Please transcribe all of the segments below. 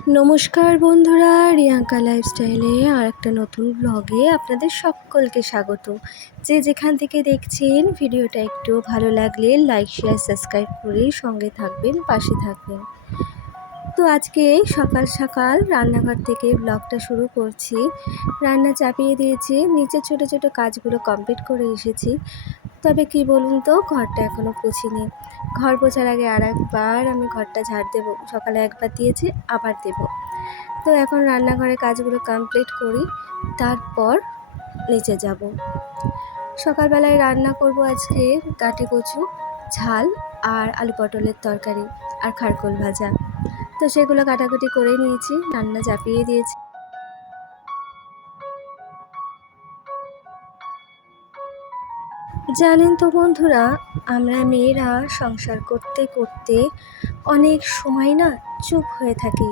নমস্কার বন্ধুরা, রিয়াঙ্কা লাইফস্টাইলে আর একটা নতুন ব্লগে আপনাদের সকলকে স্বাগত। যে যেখান থেকে দেখছেন ভিডিওটা একটু ভালো লাগলে লাইক শেয়ার সাবস্ক্রাইব করে সঙ্গে থাকবেন, পাশে থাকবেন। তো আজকে সকাল সকাল রান্নাঘর থেকে ব্লগটা শুরু করছি। রান্না চাপিয়ে দিয়েছি, নিচে ছোট ছোট কাজগুলো কমপ্লিট করে এসেছি। তবে কি বলুন তো, ঘরটা এখনও পুছিনি। ঘর পোছার আগে আর একবার আমি ঘরটা ঝাড় দেবো। সকালে একবার দিয়েছি, আবার দেব। তো এখন রান্নাঘরে কাজগুলো কমপ্লিট করি, তারপর নিচে যাব। সকালবেলায় রান্না করব আজকে গাঁটি কচু ঝাল আর আলু পটলের তরকারি আর খারকোল ভাজা। তো সেগুলো কাটাকুটি করে নিয়েছি, রান্না চাপিয়ে দিয়েছি। জানেন তো বন্ধুরা, আমরা মেয়েরা সংসার করতে করতে অনেক সময় না চুপ হয়ে থাকি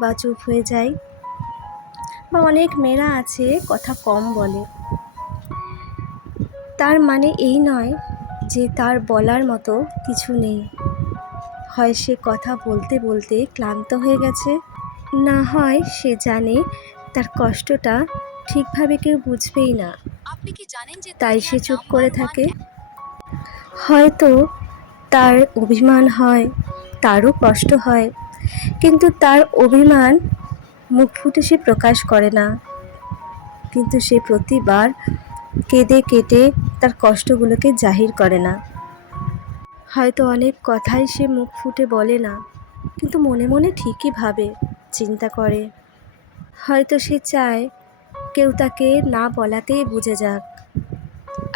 বা চুপ হয়ে যাই, বা অনেক মেয়েরা আছে কথা কম বলে। তার মানে এই নয় যে তার বলার মতো কিছু নেই। হয় সে কথা বলতে বলতে ক্লান্ত হয়ে গেছে, না হয় সে জানে তার কষ্টটা ঠিকভাবে কেউ বুঝবেই না, তাই সে চুপ করে থাকে। হয়তো তার অভিমান হয়, তারও কষ্ট হয়, কিন্তু তার অভিমান মুখ ফুটে সে প্রকাশ করে না। কিন্তু সে প্রতিবার কেঁদে কেটে তার কষ্টগুলোকে জাহির করে না। হয়তো অনেক কথাই সে মুখ ফুটে বলে না, কিন্তু মনে মনে ঠিকই ভাবে, চিন্তা করে। হয়তো সে চায় কেউ তাকে না বলাতেই বুঝে যাক।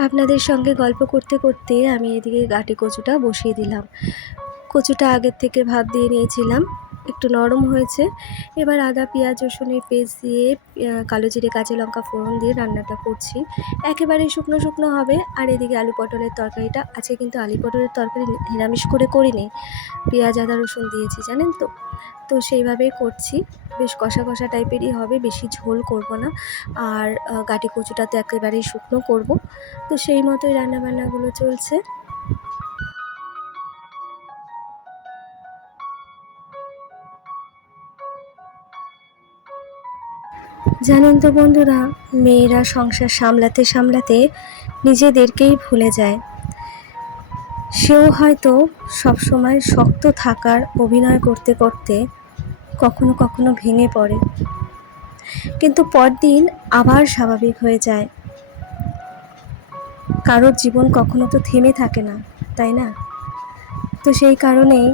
আপনাদের সঙ্গে গল্প করতে করতে আমি এদিকে গাঁটি কচুটা বসিয়ে দিলাম। কচুটা আগের থেকে ভাপ দিয়ে নিয়েছিলাম, একটু নরম হয়েছে। এবার আদা পেঁয়াজ রসুনের পেস্ট দিয়ে কালো জিরে কাঁচা লঙ্কা ফোড়ন দিয়ে রান্নাটা করছি। একেবারে শুকনো শুকনো হবে। আর এদিকে আলু পটলের তরকারিটা, আজকে কিন্তু আলু পটলের তরকারি নিরামিষ করে করিনি, পেঁয়াজ আদা রসুন দিয়েছি জানেন তো। তো সেইভাবেই করছি, বেশ কষা কষা টাইপেরই হবে, বেশি ঝোল করব না। আর গাঁটি কচুটা তো একেবারেই শুকনো করব। তো সেই মতোই রান্নাবান্নাগুলো চলছে। জানেন তো বন্ধুরা, মেয়েরা সংসার সামলাতে সামলাতে নিজেদেরকেই ভুলে যায়। সেও হয়তো সবসময় শক্ত থাকার অভিনয় করতে করতে কখনো কখনো ভেঙে পড়ে, কিন্তু পরদিন আবার স্বাভাবিক হয়ে যায়। কারোর জীবন কখনো তো থেমে থাকে না, তাই না? তো সেই কারণেই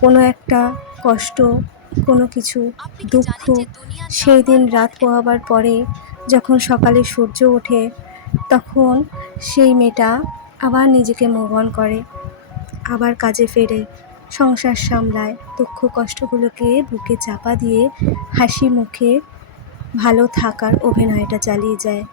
কোনো একটা কষ্ট, কোনো কিছু দুঃখ, সেই দিন রাত পোহাবার পরে যখন সকালে সূর্য ওঠে, তখন সেই মেয়েটা আবার নিজেকে মুভ অন করে, আবার কাজে ফেরে, সংসার সামলায়, দুঃখ কষ্টগুলোকে বুকে চাপা দিয়ে হাসি মুখে ভালো থাকার অভিনয়টা চালিয়ে যায়।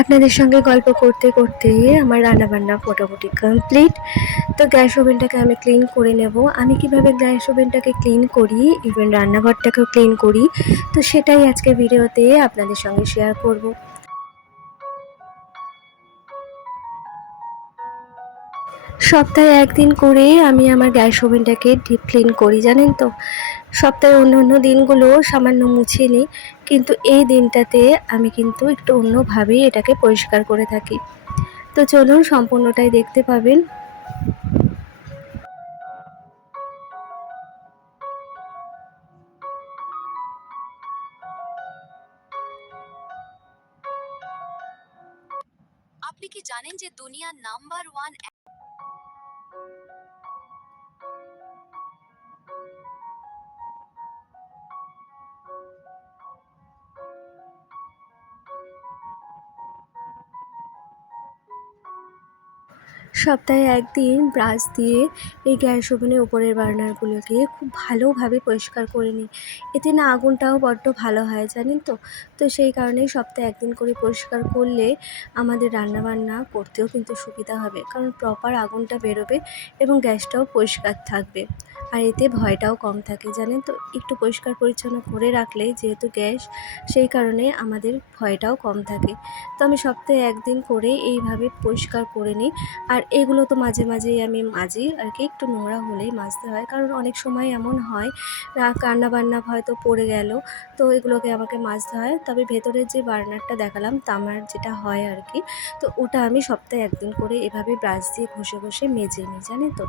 আপনাদের সঙ্গে গল্প করতে করতে আমার রান্নাবান্না মোটামুটি কমপ্লিট। তো গ্যাস ওভেনটাকে আমি ক্লিন করে নেব। আমি কিভাবে গ্যাস ওভেনটাকে ক্লিন করি, ইভেন রান্নাঘরটাকেও ক্লিন করি, তো সেটাই আজকে ভিডিওতে আপনাদের সঙ্গে শেয়ার করব। সপ্তাহে একদিন করে আমি আমার গ্যাস ওভেনটাকে ডিপ ক্লিন করি, জানেন তো। সপ্তাহে অন্য অন্য দিনগুলো সামান্য মুছে নিই, কিন্তু এই দিনটাতে আমি কিন্তু একটু অন্যভাবেই এটাকে পরিষ্কার করে থাকি। তো চলুন, সম্পূর্ণটাই দেখতে পাবেন। আপনি কি জানেন যে দুনিয়ার নাম্বার 1 সপ্তাহে একদিন ব্রাশ দিয়ে এই গ্যাস ওভেনের উপরের বার্নারগুলোকে খুব ভালোভাবে পরিষ্কার করে নিই। এতে না আগুনটাও বড্ড ভালো হয় জানেন তো। তো সেই কারণেই সপ্তাহে একদিন করে পরিষ্কার করলে আমাদের রান্নাবান্না করতেও কিন্তু সুবিধা হবে, কারণ প্রপার আগুনটা বেরোবে এবং গ্যাসটাও পরিষ্কার থাকবে। আর এতে ভয়টাও কম থাকে জানেন তো। একটু পরিষ্কার পরিচ্ছন্ন করে রাখলে যেহেতু গ্যাস, সেই কারণে আমাদের ভয়টাও কম থাকে। তো আমি সপ্তাহে একদিন করে এইভাবে পরিষ্কার করে নিই। আর এগুলো তো মাঝে মাঝেই আমি মাজি আর কি, একটু নোংরা হলেই মাজতে হয়, কারণ অনেক সময় এমন হয় রান্নাবান্না হয়তো পড়ে গেল, তো এগুলোকে আমাকে মাজতে হয়। তবে ভেতরের যে বার্নারটা দেখালাম তামার যেটা হয় আর কি, তো ওটা আমি সপ্তাহে একদিন করে এভাবে ব্রাশ দিয়ে ঘষে ঘষে মেজে নিই জানেন তো।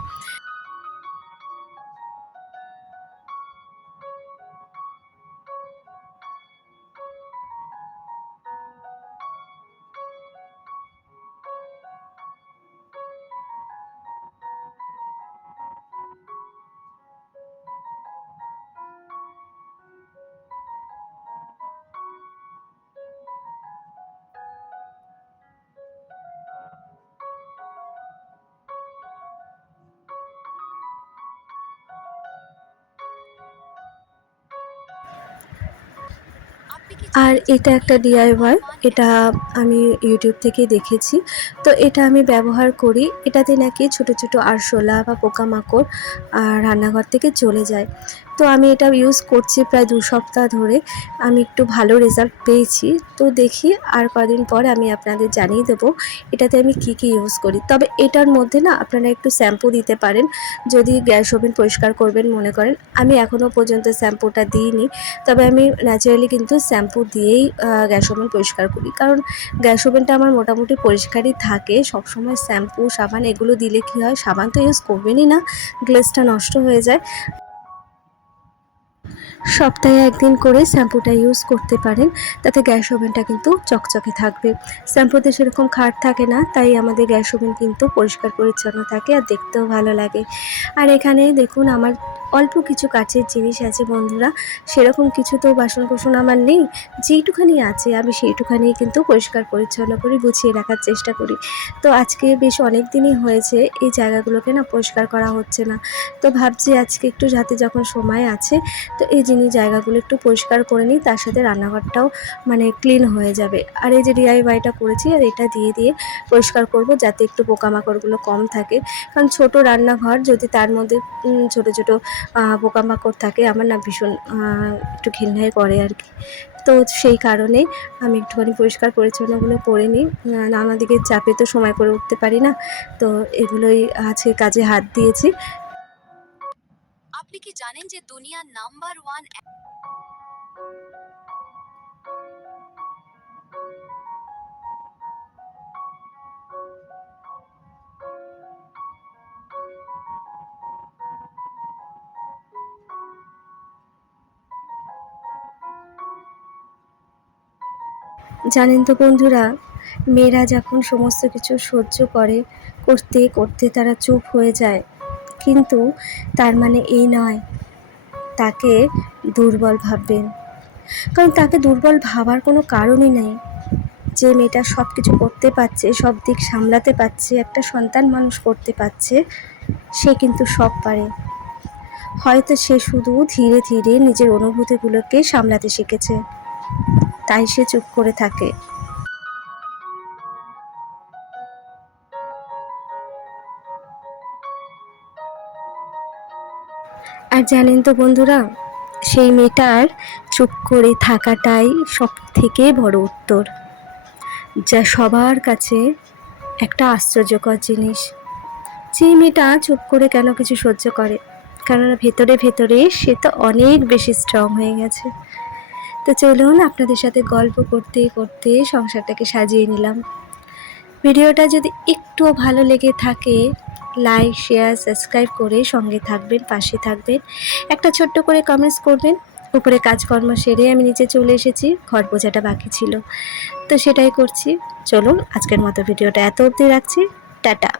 আপনি কি আর জানেন যে এটা একটা দুনিয়ার নাম্বার ডিআইওয়াই, ওয়ান এটা আমি ইউটিউব থেকে দেখেছি। তো এটা আমি ব্যবহার করি। এটাতে নাকি ছোট ছোট আরশোলা বা পোকামাকড় রান্নাঘর থেকে চলে যায়। তো আমি এটা ইউজ করছি প্রায় 2 সপ্তাহ ধরে। আমি একটু ভালো রেজাল্ট পেয়েছি। তো দেখি আর কদিন পর আমি আপনাদের জানিয়ে দেবো এটাতে আমি কি কি ইউজ করি। তবে এটার মধ্যে না আপনারা একটু শ্যাম্পু দিতে পারেন যদি গ্যাস ওভেন পরিষ্কার করবেন মনে করেন। আমি এখনও পর্যন্ত শ্যাম্পুটা দিইনি, তবে আমি ন্যাচারালি কিন্তু শ্যাম্পু দিয়েই গ্যাস ওভেন পরিষ্কার করি, কারণ গ্যাস ওভেনটা আমার মোটামুটি পরিষ্কারই থাকে। সবসময় শ্যাম্পু সাবান এগুলো দিলে কি হয়, সাবান তো ইউজ করবেনই না, গ্লেজটা নষ্ট হয়ে যায়। সপ্তাহে একদিন করে শ্যাম্পুটা ইউজ করতে পারেন, তাতে গ্যাস ওভেনটা কিন্তু চকচকে থাকবে। শ্যাম্পুতে সেরকম খাট থাকে না, তাই আমাদের গ্যাস ওভেন কিন্তু পরিষ্কার পরিচ্ছন্ন থাকে আর দেখতেও ভালো লাগে। আর এখানে দেখুন আমার অল্প কিছু কাচের জিনিস আছে বন্ধুরা, সেরকম কিছু তো বাসনকোসন আমার নেই। যেইটুখানি আছে আমি সেইটুখানি কিন্তু পরিষ্কার পরিচ্ছন্ন করে গুছিয়ে রাখার চেষ্টা করি। তো আজকে বেশ অনেক দিনই হয়েছে এই জায়গাগুলোকে না পরিষ্কার করা হচ্ছে না। তো ভাবছি আজকে একটু হাতে যখন সময় আছে, তো এই জায়গাগুলো একটু পরিষ্কার করে নিই, তার সাথে রান্নাঘরটাও মানে ক্লিন হয়ে যাবে। আর এই যে ডিআইওয়াইটা করেছি আর এটা দিয়ে দিয়ে পরিষ্কার করব, যাতে একটু পোকামাকড়গুলো কম থাকে। কারণ ছোট রান্নাঘর যদি তার মধ্যে ছোট ছোট পোকামাকড় থাকে, আমার না ভীষণ একটু ঘৃণাই করে আর কি। তো সেই কারণে আমি একটুখানি পরিষ্কার পরিচ্ছন্নগুলো করে নিই। নানা দিকের চাপে তো সময় করে উঠতে পারি না, তো এগুলোই আজকে কাজে হাত দিয়েছি। আপনি কি জানেন যে দুনিয়ার নাম্বার ওয়ান জানেন তো বন্ধুরা, মেয়েরা যখন সমস্ত কিছু সহ্য করে করতে করতে তারা চুপ হয়ে যায়, কিন্তু তার মানে এই নয় তাকে দুর্বল ভাববেন। কারণ তাকে দুর্বল ভাবার কোনো কারণই নেই। যে মেয়েটা সব কিছু করতে পারছে, সব দিক সামলাতে পারছে, একটা সন্তান মানুষ করতে পারছে, সে কিন্তু সব পারে। হয়তো সে শুধু ধীরে ধীরে নিজের অনুভূতিগুলোকে সামলাতে শিখেছে, তাই সে চুপ করে থাকে। আর জানেন তো বন্ধুরা, সেই মেয়েটার চুপ করে থাকাটাই সব থেকে বড় উত্তর, যা সবার কাছে একটা আশ্চর্যকর জিনিস। যে মেয়েটা চুপ করে কেন কিছু সহ্য করে, কেননা ভেতরে ভেতরে সে তো অনেক বেশি স্ট্রং হয়ে গেছে। তো চলুন আপনাদের সাথে গল্প করতে করতে সংসারটাকে সাজিয়ে নিলাম। ভিডিওটা যদি একটুও ভালো লেগে থাকে, লাইক শেয়ার সাবস্ক্রাইব করে সঙ্গে থাকবেন, পাশে থাকবেন। একটা ছোট্ট করে কমেন্টস করবেন। উপরে কাজকর্ম সেরে আমি নিচে চলে এসেছি, ঘর বোঝাটা বাকি ছিল, তো সেটাই করছি। চলুন আজকের মতো ভিডিওটা এত অবধি রাখছি। টাটা।